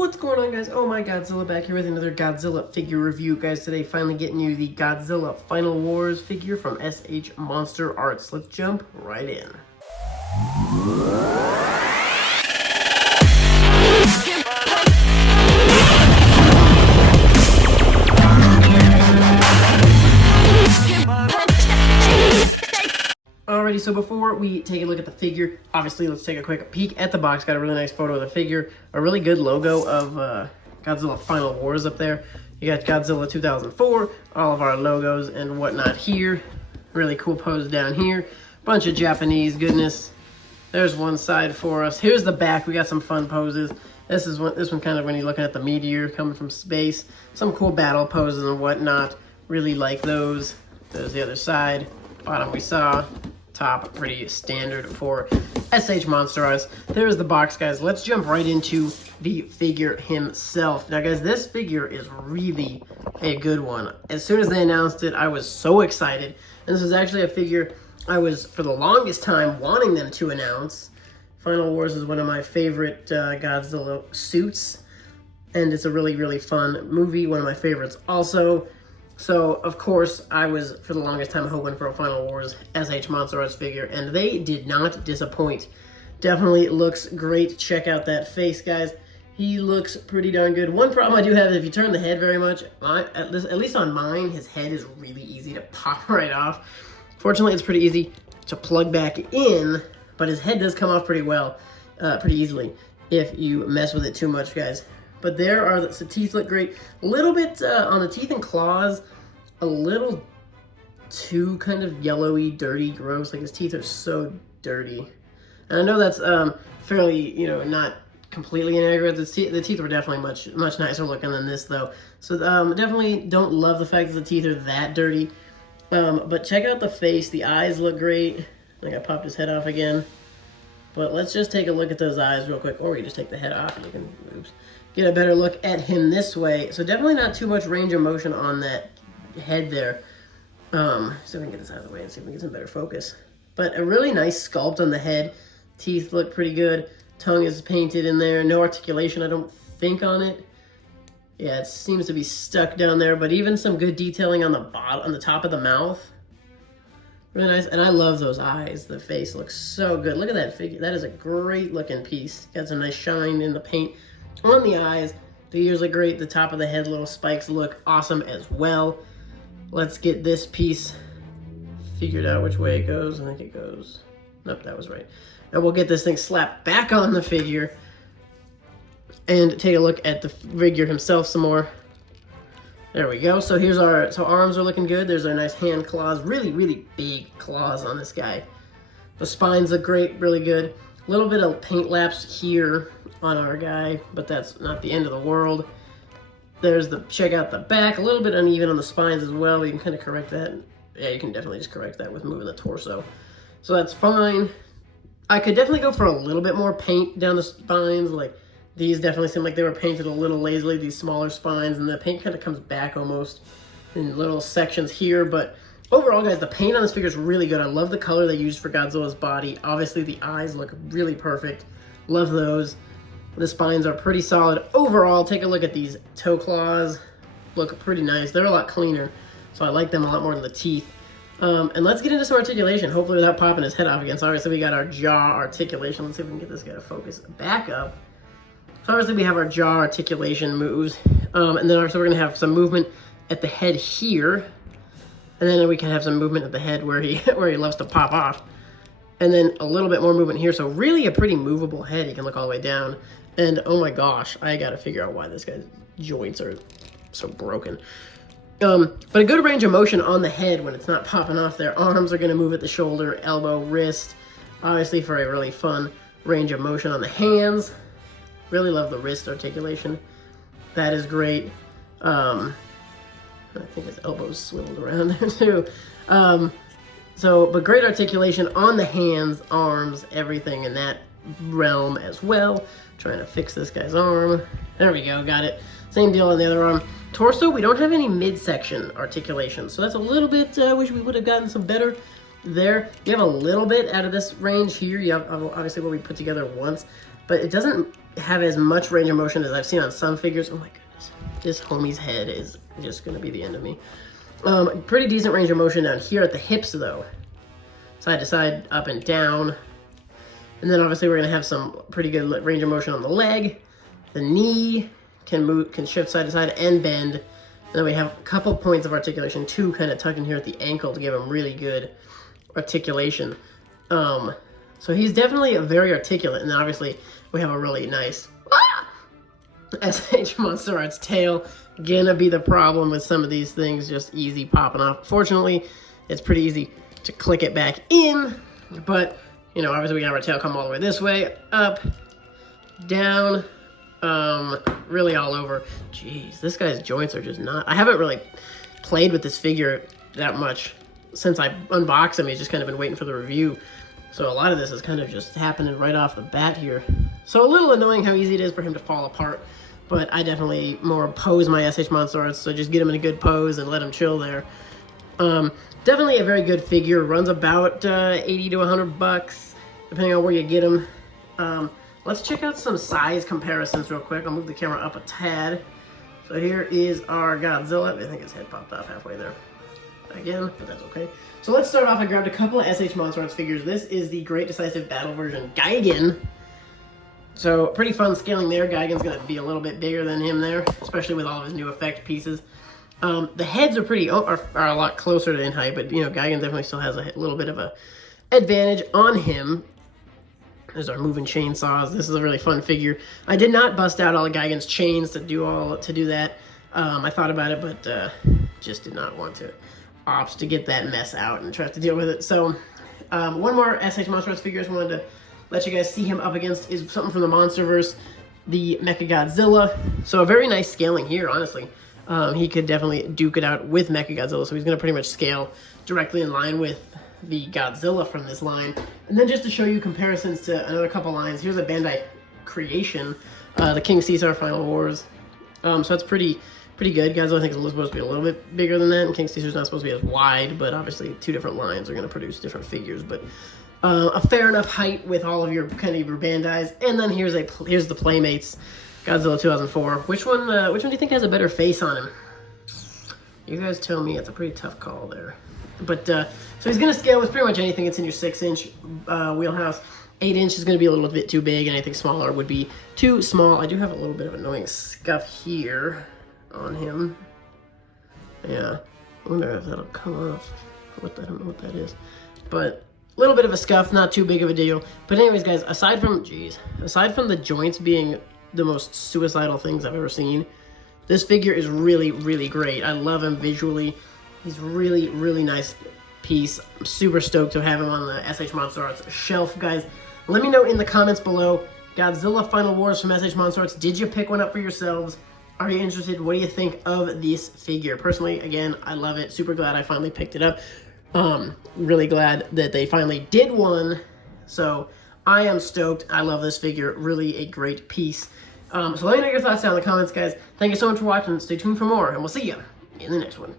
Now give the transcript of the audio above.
What's going on, guys? Oh my Godzilla, back here with another Godzilla figure review, guys. Today finally getting you the Godzilla Final Wars figure from SH MonsterArts. Let's jump right in. Alrighty, so before we take a look at the figure, obviously let's take a quick peek at the box. Got a really nice photo of the figure, a really good logo of Godzilla Final Wars up there. You got Godzilla 2004, all of our logos and whatnot here. Really cool pose down here. Bunch of Japanese goodness. There's one side for us. Here's the back. We got some fun poses. This one kind of when you're looking at the meteor coming from space. Some cool battle poses and whatnot. Really like those. There's the other side. Bottom we saw. Top, pretty standard for SH MonsterArts. There's the box, guys. Let's jump right into the figure himself. Now, guys, this figure is really a good one. As soon as they announced it, I was so excited. And this is actually a figure I was, for the longest time, wanting them to announce. Final Wars is one of my favorite Godzilla suits. And it's a really, really fun movie. One of my favorites also. So, of course, I was, for the longest time, hoping for a Final Wars SH MonsterArts figure, and they did not disappoint. Definitely looks great. Check out that face, guys. He looks pretty darn good. One problem I do have is if you turn the head very much, at least on mine, his head is really easy to pop right off. Fortunately, it's pretty easy to plug back in, but his head does come off pretty well, pretty easily, if you mess with it too much, guys. But there are the teeth look great. A little bit on the teeth and claws, a little too kind of yellowy, dirty, gross. Like his teeth are so dirty. And I know that's fairly, not completely inaccurate. The teeth were definitely much nicer looking than this though. So definitely don't love the fact that the teeth are that dirty. But check out the face. The eyes look great. Like I popped his head off again. But let's just take a look at those eyes real quick. Or we just take the head off and you can, oops, get a better look at him this way. So definitely not too much range of motion on that head there. So we can get this out of the way and see if we can get some better focus. But a really nice sculpt on the head. Teeth look pretty good. Tongue is painted in there. No articulation, I don't think, on it. Yeah, it seems to be stuck down there. But even some good detailing on the bottom, on the top of the mouth. Really nice, and I love those eyes. The face looks so good. Look at that figure. That is a great looking piece. Got some nice shine in the paint on the eyes. The ears look great. The top of the head, little spikes look awesome as well. Let's get this piece figured out which way it goes. I think it goes, nope, that was right. And we'll get this thing slapped back on the figure and take a look at the figure himself some more. There we go. So here's our, arms are looking good. There's our nice hand claws. Really, really big claws on this guy. The spines look great, really good. A little bit of paint lapse here on our guy, but that's not the end of the world. There's the, check out the back. A little bit uneven on the spines as well. You can kind of correct that. Yeah, you can definitely just correct that with moving the torso. So that's fine. I could definitely go for a little bit more paint down the spines. Like, these definitely seem like they were painted a little lazily, these smaller spines, and the paint kind of comes back almost in little sections here. But overall, guys, the paint on this figure is really good. I love the color they used for Godzilla's body. Obviously, the eyes look really perfect. Love those. The spines are pretty solid. Overall, take a look at these toe claws. Look pretty nice. They're a lot cleaner, so I like them a lot more than the teeth. And let's get into some articulation, hopefully without popping his head off again. So obviously, we got our jaw articulation. Let's see if we can get this guy to focus back up. So obviously we have our jaw articulation moves, and then also we're going to have some movement at the head here, and then we can have some movement at the head where he loves to pop off, and then a little bit more movement here. So really a pretty movable head. He can look all the way down, and oh my gosh, I got to figure out why this guy's joints are so broken. But a good range of motion on the head when it's not popping off there. Arms are going to move at the shoulder, elbow, wrist, obviously for a really fun range of motion on the hands. Really love the wrist articulation. That is great. I think his elbow's swiveled around there too. But great articulation on the hands, arms, everything in that realm as well. Trying to fix this guy's arm. There we go, got it. Same deal on the other arm. Torso, we don't have any midsection articulation, so that's a little bit, wish we would have gotten some better there. You have a little bit out of this range here. You have obviously what we put together once. but it doesn't have as much range of motion as I've seen on some figures. Oh my goodness, this homie's head is just gonna be the end of me. Pretty decent range of motion down here at the hips though. Side to side, up and down. And then obviously we're gonna have some pretty good range of motion on the leg. The knee can move, can shift side to side and bend. And then we have a couple points of articulation too, kind of tucked in here at the ankle to give him really good articulation. So he's definitely a very articulate. And then obviously we have a really nice SH MonsterArts tail. Gonna be the problem with some of these things, just easy popping off. Fortunately, it's pretty easy to click it back in, but you know, obviously we have our tail come all the way this way, up, down, really all over. Jeez, this guy's joints are just not, I haven't really played with this figure that much since I unboxed him. He's just kind of been waiting for the review. So a lot of this is kind of just happening right off the bat here. So a little annoying how easy it is for him to fall apart, but I definitely more pose my SH MonsterArts, so just get him in a good pose and let him chill there. Definitely a very good figure. Runs about 80 to 100 bucks, depending on where you get him. Let's check out some size comparisons real quick. I'll move the camera up a tad. So here is our Godzilla. I think his head popped off halfway there again, but that's okay. So let's start off. I grabbed a couple of SH MonsterArts figures. This is the Great Decisive Battle version Gigan. So pretty fun scaling there. Gigan's gonna be a little bit bigger than him there, especially with all of his new effect pieces. The heads are pretty are a lot closer to in height, but you know, Gigan definitely still has a little bit of a advantage on him. There's our moving chainsaws. This is a really fun figure. I did not bust out all of Gigan's chains to do that. I thought about it, but just did not want to opt to get that mess out and try to deal with it. So one more SH MonsterArts figure I just wanted to let you guys see him up against is something from the Monsterverse, the Mecha Godzilla. So a very nice scaling here, honestly. He could definitely duke it out with Mecha Godzilla, so he's going to pretty much scale directly in line with the Godzilla from this line. And then just to show you comparisons to another couple lines, here's a Bandai creation, the King Caesar Final Wars. So that's pretty good. Godzilla I think is supposed to be a little bit bigger than that, and King Caesar's not supposed to be as wide, but obviously two different lines are going to produce different figures. But a fair enough height with all of your kind of your Bandais. And then here's the Playmates Godzilla 2004. Which one do you think has a better face on him? You guys tell me. It's a pretty tough call there. But so he's going to scale with pretty much anything that's in your 6-inch wheelhouse. 8-inch is going to be a little bit too big, and anything smaller would be too small. I do have a little bit of annoying scuff here on him. Yeah, I wonder if that'll come off. I don't know what that is, but a little bit of a scuff, not too big of a deal. But anyways, guys, aside from the joints being the most suicidal things I've ever seen, this figure is really, really great. I love him visually. He's really, really nice piece. I'm super stoked to have him on the SH MonsterArts shelf, guys. Let me know in the comments below. Godzilla Final Wars from SH MonsterArts. Did you pick one up for yourselves? Are you interested? What do you think of this figure? Personally, again, I love it. Super glad I finally picked it up. Really glad that they finally did one. So I am stoked. I love this figure. Really a great piece. So let me know your thoughts down in the comments, guys. Thank you so much for watching. Stay tuned for more, and we'll see you in the next one.